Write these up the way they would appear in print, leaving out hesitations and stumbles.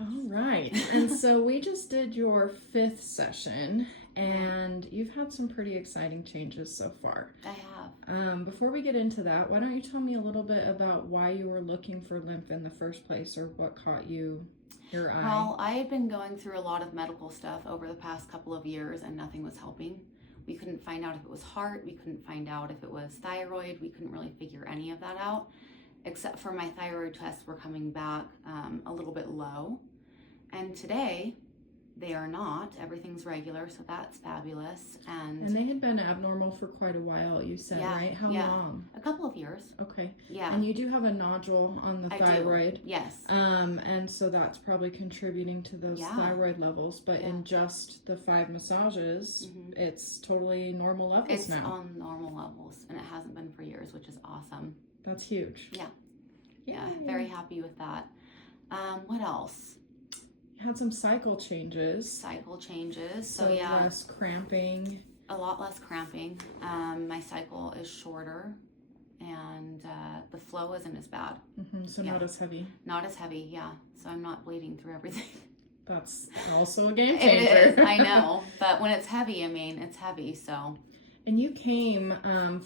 All right. And so we just did your 5th session, and you've had some pretty exciting changes so far. I have. Before we get into that, why don't you tell me a little bit about why you were looking for lymph in the first place, or what caught your eye? Well, I had been going through a lot of medical stuff over the past couple of years, and nothing was helping. We couldn't find out if it was heart. We couldn't find out if it was thyroid. We couldn't really figure any of that out, except for my thyroid tests were coming back a little bit low. And today, they are not. Everything's regular, so that's fabulous. And they had been abnormal for quite a while, you said, right? How long? A couple of years. Okay. Yeah. And you do have a nodule on the thyroid. I do. Yes. And so that's probably contributing to those thyroid levels. But in just the 5 massages, it's totally normal levels now. It's on normal levels, and it hasn't been for years, which is awesome. That's huge. Yeah. Yeah. Very happy with that. What else? Had some cycle changes. So less cramping. A lot less cramping. My cycle is shorter, and the flow isn't as bad. So not as heavy. Not as heavy, yeah. So I'm not bleeding through everything. That's also a game changer. It is, I know. But when it's heavy, it's heavy, so. And you came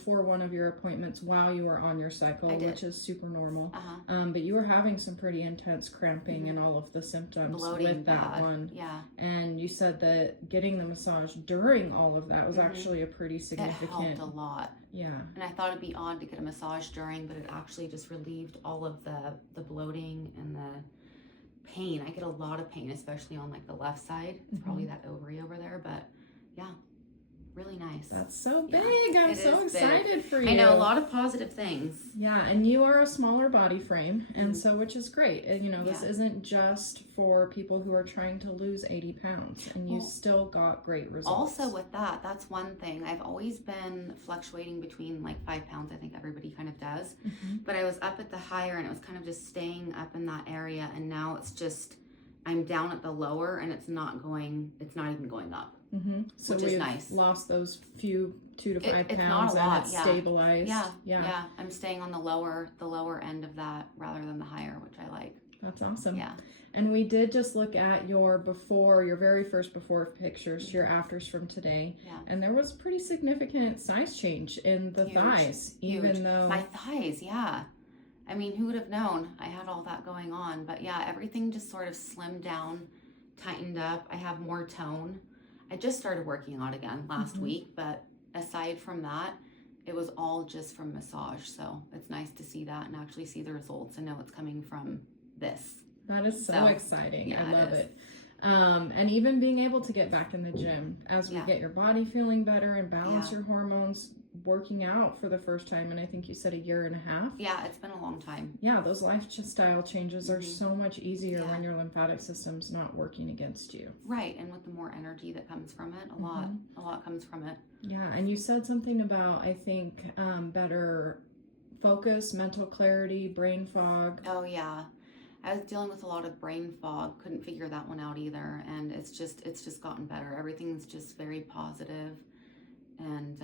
for one of your appointments while you were on your cycle, which is super normal. But you were having some pretty intense cramping and all of the symptoms with that one. Yeah. And you said that getting the massage during all of that was actually a pretty significant. It helped a lot. Yeah. And I thought it'd be odd to get a massage during, but it actually just relieved all of the bloating and the pain. I get a lot of pain, especially on like the left side. It's probably that ovary over there, but yeah. Really nice. That's so big. I'm so excited for you. I know, a lot of positive things. Yeah, and you are a smaller body frame, and so which is great. And, this isn't just for people who are trying to lose 80 pounds, and you still got great results. Also with that, that's one thing. I've always been fluctuating between like 5 pounds. I think everybody kind of does. But I was up at the higher, and it was kind of just staying up in that area, and now it's just, I'm down at the lower, and it's not even going up. So which is nice. Lost those few 2 to 5 it's pounds, not a lot, and it's stabilized. Yeah. I'm staying on the lower end of that rather than the higher, which I like. That's awesome. Yeah. And we did just look at your very first before pictures to your afters from today. Yeah. And there was pretty significant size change in the thighs, even though my thighs, yeah. I mean, who would have known I had all that going on? But yeah, everything just sort of slimmed down, tightened up. I have more tone. I just started working out again last week, but aside from that, it was all just from massage. So it's nice to see that and actually see the results and know it's coming from this. That is so exciting. Yeah, I love it. And even being able to get back in the gym as we get your body feeling better and balance your hormones, working out for the first time, and I think you said 1.5 years. Yeah, it's been a long time. Yeah, those lifestyle changes are so much easier when your lymphatic system's not working against you. Right, and with the more energy that comes from it, a lot comes from it. Yeah, and you said something about, I think, better focus, mental clarity, brain fog. Oh, yeah. I was dealing with a lot of brain fog, couldn't figure that one out either, and it's just gotten better. Everything's just very positive. And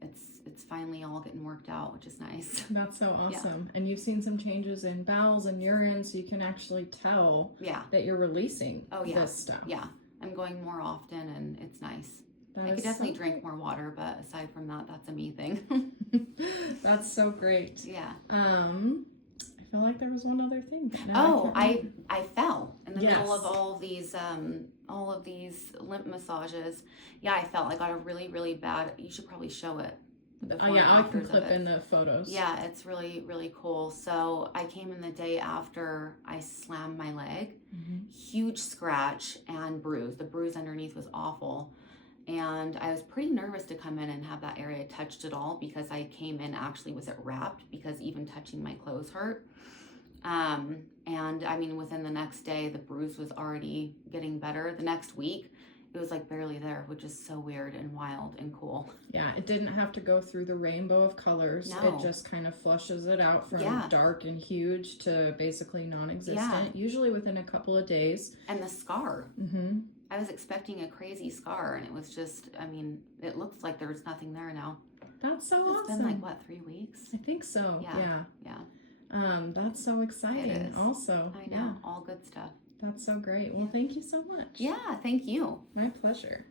it's finally all getting worked out, which is nice. That's so awesome. And you've seen some changes in bowels and urine, so you can actually tell that you're releasing this stuff. Yeah, I'm going more often, and it's nice. I could definitely drink more water, but aside from that, that's a me thing. That's so great. Yeah. I feel like there was one other thing. I fell in the middle of all of these lymph massages. Yeah, I fell. I got a really, really bad. You should probably show it. I can clip in the photos. Yeah, it's really, really cool. So I came in the day after I slammed my leg. Huge scratch and bruise. The bruise underneath was awful. And I was pretty nervous to come in and have that area touched at all because I came in actually with it wrapped because even touching my clothes hurt. And I mean, within the next day, the bruise was already getting better. The next week, it was like barely there, which is so weird and wild and cool. Yeah, it didn't have to go through the rainbow of colors. No. It just kind of flushes it out from dark and huge to basically non-existent, usually within a couple of days. And the scar. I was expecting a crazy scar, and it was just, I mean, it looks like there's nothing there now. That's so awesome. It's been like, what, 3 weeks? I think so, yeah. Yeah. That's so exciting also. I know, all good stuff. That's so great. Well, thank you so much. Yeah, thank you. My pleasure.